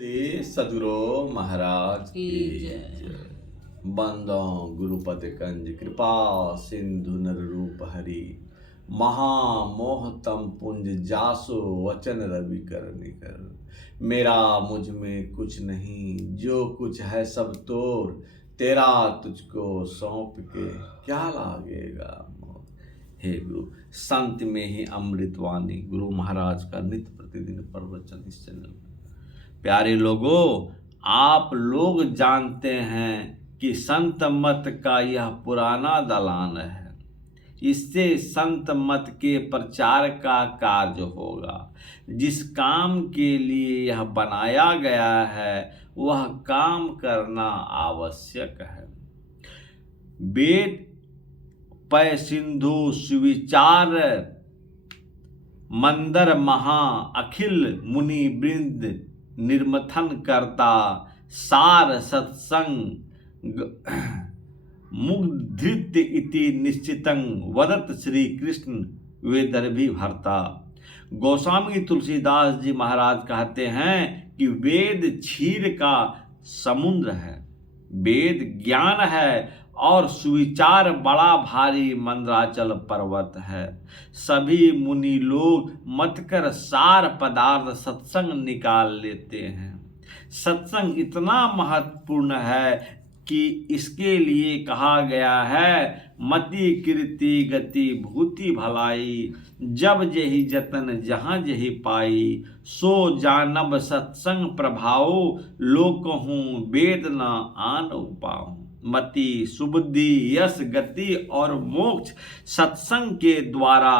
श्री सदगुरु महाराज की जय। बंदो गुरुपद कंज कृपा सिंधु नर रूप हरि महामोहतम पुंज जासो वचन रवि कर निकर। मेरा मुझ में कुछ नहीं, जो कुछ है सब तोर, तेरा तुझको सौंप के क्या लागेगा मोर। हे गुरु, संत में ही अमृतवाणी गुरु महाराज का नित्य प्रतिदिन प्रवचन इस चैनल में। प्यारे लोगों, आप लोग जानते हैं कि संत मत का यह पुराना दलान है। इससे संत मत के प्रचार का कार्य होगा। जिस काम के लिए यह बनाया गया है वह काम करना आवश्यक है। वेद पै सिंधु सुविचार मंदर महा अखिल मुनि वृंद निर्मथन करता सार सत्संग मुग्धृत इति निश्चितं वदत श्री कृष्ण वेदर्भि भरता। गोस्वामी तुलसीदास जी महाराज कहते हैं कि वेद क्षीर का समुद्र है, वेद ज्ञान है और सुविचार बड़ा भारी मंदराचल पर्वत है। सभी मुनि लोग मतकर सार पदार्थ सत्संग निकाल लेते हैं। सत्संग इतना महत्वपूर्ण है कि इसके लिए कहा गया है मति कीर्ति गति भूति भलाई, जब जेहि जतन जहाँ जेहि पाई, सो जानब सत्संग प्रभाव, लोकहूँ वेद न आन उपाऊं। मति सुबुद्धि यश गति और मोक्ष सत्संग के द्वारा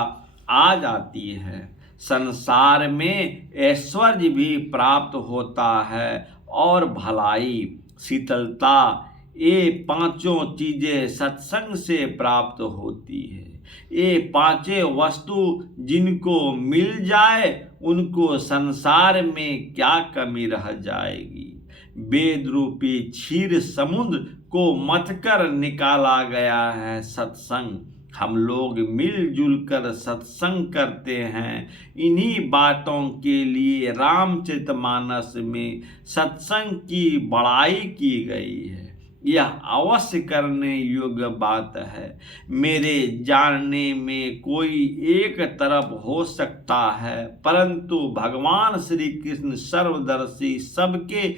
आ जाती है। संसार में ऐश्वर्य भी प्राप्त होता है और भलाई शीतलता, ये पांचों चीजें सत्संग से प्राप्त होती है। ये पांचों वस्तु जिनको मिल जाए उनको संसार में क्या कमी रह जाएगी। वेद रूपी क्षीर समुद्र को मथकर निकाला गया है सत्संग। हम लोग मिलजुल कर सत्संग करते हैं। इन्हीं बातों के लिए रामचरितमानस में सत्संग की बड़ाई की गई है। यह अवश्य करने योग्य बात है। मेरे जानने में कोई एक तरफ हो सकता है, परंतु भगवान श्री कृष्ण सर्वदर्शी सबके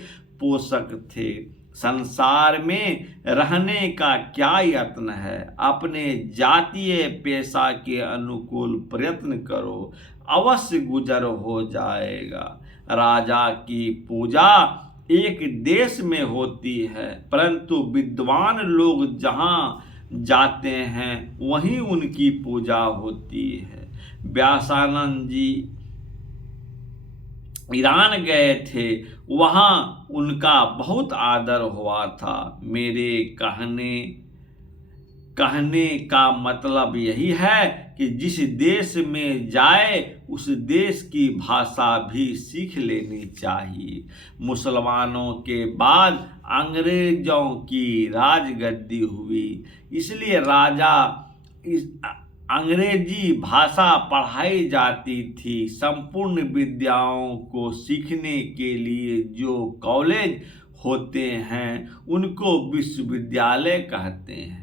पोषक थे। संसार में रहने का क्या यत्न है, अपने जातीय पेशा के अनुकूल प्रयत्न करो, अवश्य गुजर हो जाएगा। राजा की पूजा एक देश में होती है, परंतु विद्वान लोग जहाँ जाते हैं वहीं उनकी पूजा होती है। व्यासानंद जी ईरान गए थे, वहाँ उनका बहुत आदर हुआ था। मेरे कहने का मतलब यही है कि जिस देश में जाए उस देश की भाषा भी सीख लेनी चाहिए। मुसलमानों के बाद अंग्रेजों की राजगद्दी हुई, इसलिए अंग्रेजी भाषा पढ़ाई जाती थी। संपूर्ण विद्याओं को सीखने के लिए जो कॉलेज होते हैं उनको विश्वविद्यालय कहते हैं।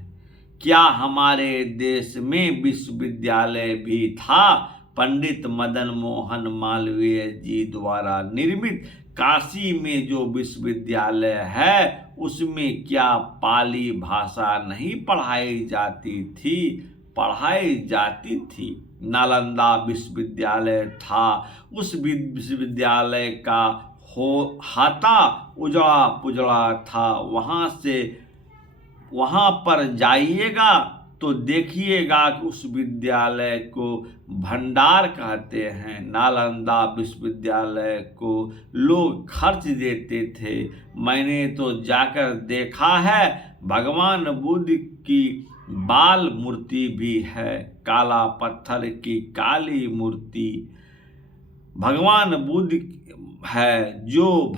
क्या हमारे देश में विश्वविद्यालय भी था? पंडित मदन मोहन मालवीय जी द्वारा निर्मित काशी में जो विश्वविद्यालय है उसमें क्या पाली भाषा नहीं पढ़ाई जाती थी? पढ़ाई जाती थी। नालंदा विश्वविद्यालय था, उस विश्वविद्यालय का हाता उजड़ा पुजड़ा था। वहाँ पर जाइएगा तो देखिएगा कि उस विद्यालय को भंडार कहते हैं। नालंदा विश्वविद्यालय को लोग खर्च देते थे। मैंने तो जाकर देखा है, भगवान बुद्ध की बाल मूर्ति भी है, काला पत्थर की काली मूर्ति भगवान बुद्ध है। जो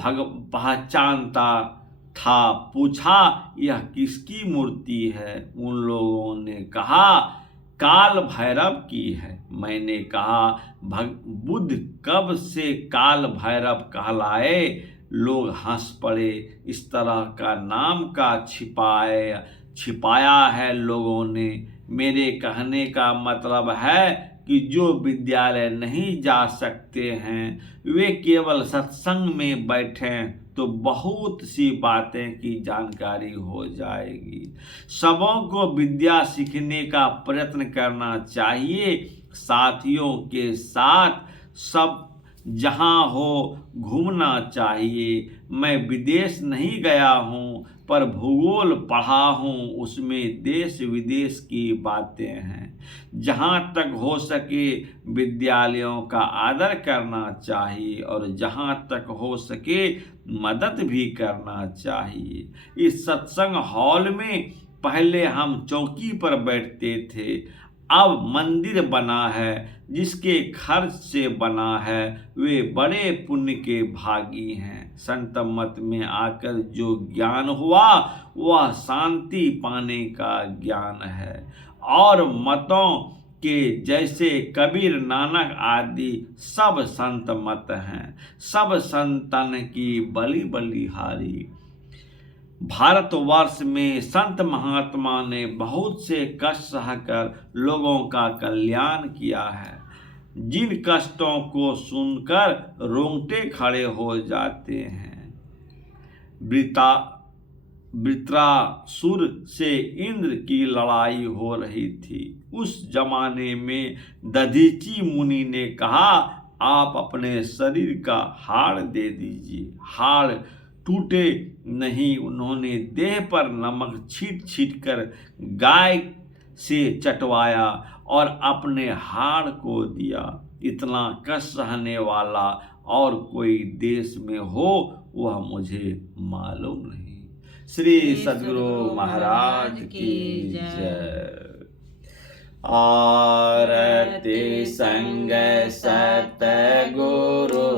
पहचानता था पूछा यह किसकी मूर्ति है? उन लोगों ने कहा काल भैरव की है। मैंने कहा बुद्ध कब से काल भैरव कहलाए? लोग हंस पड़े। इस तरह का नाम का छिपाया है लोगों ने। मेरे कहने का मतलब है कि जो विद्यालय नहीं जा सकते हैं वे केवल सत्संग में बैठें तो बहुत सी बातें की जानकारी हो जाएगी। सबों को विद्या सीखने का प्रयत्न करना चाहिए। साथियों के साथ सब जहाँ हो घूमना चाहिए। मैं विदेश नहीं गया हूँ पर भूगोल पढ़ा हूँ, उसमें देश विदेश की बातें हैं। जहाँ तक हो सके विद्यालयों का आदर करना चाहिए और जहाँ तक हो सके मदद भी करना चाहिए। इस सत्संग हॉल में पहले हम चौकी पर बैठते थे, अब मंदिर बना है। जिसके खर्च से बना है वे बड़े पुण्य के भागी हैं। संत मत में आकर जो ज्ञान हुआ वह शांति पाने का ज्ञान है। और मतों के जैसे कबीर नानक आदि सब संत मत हैं। सब संतन की बलि बलिहारी। भारतवर्ष में संत महात्मा ने बहुत से कष्ट सहकर लोगों का कल्याण किया है। जिन कष्टों को सुनकर रोंगटे खड़े हो जाते हैं। वृत्रासुर से इंद्र की लड़ाई हो रही थी। उस जमाने में दधीची मुनि ने कहा, आप अपने शरीर का हाड़ दे दीजिए। हाड़ टूटे नहीं। उन्होंने देह पर नमक छीट छीट कर गाय से चटवाया और अपने हाड़ को दिया। इतना कष्ट सहने वाला और कोई देश में हो वह मुझे मालूम नहीं। श्री सद्गुरु महाराज की जय। आरती संग सतगुरु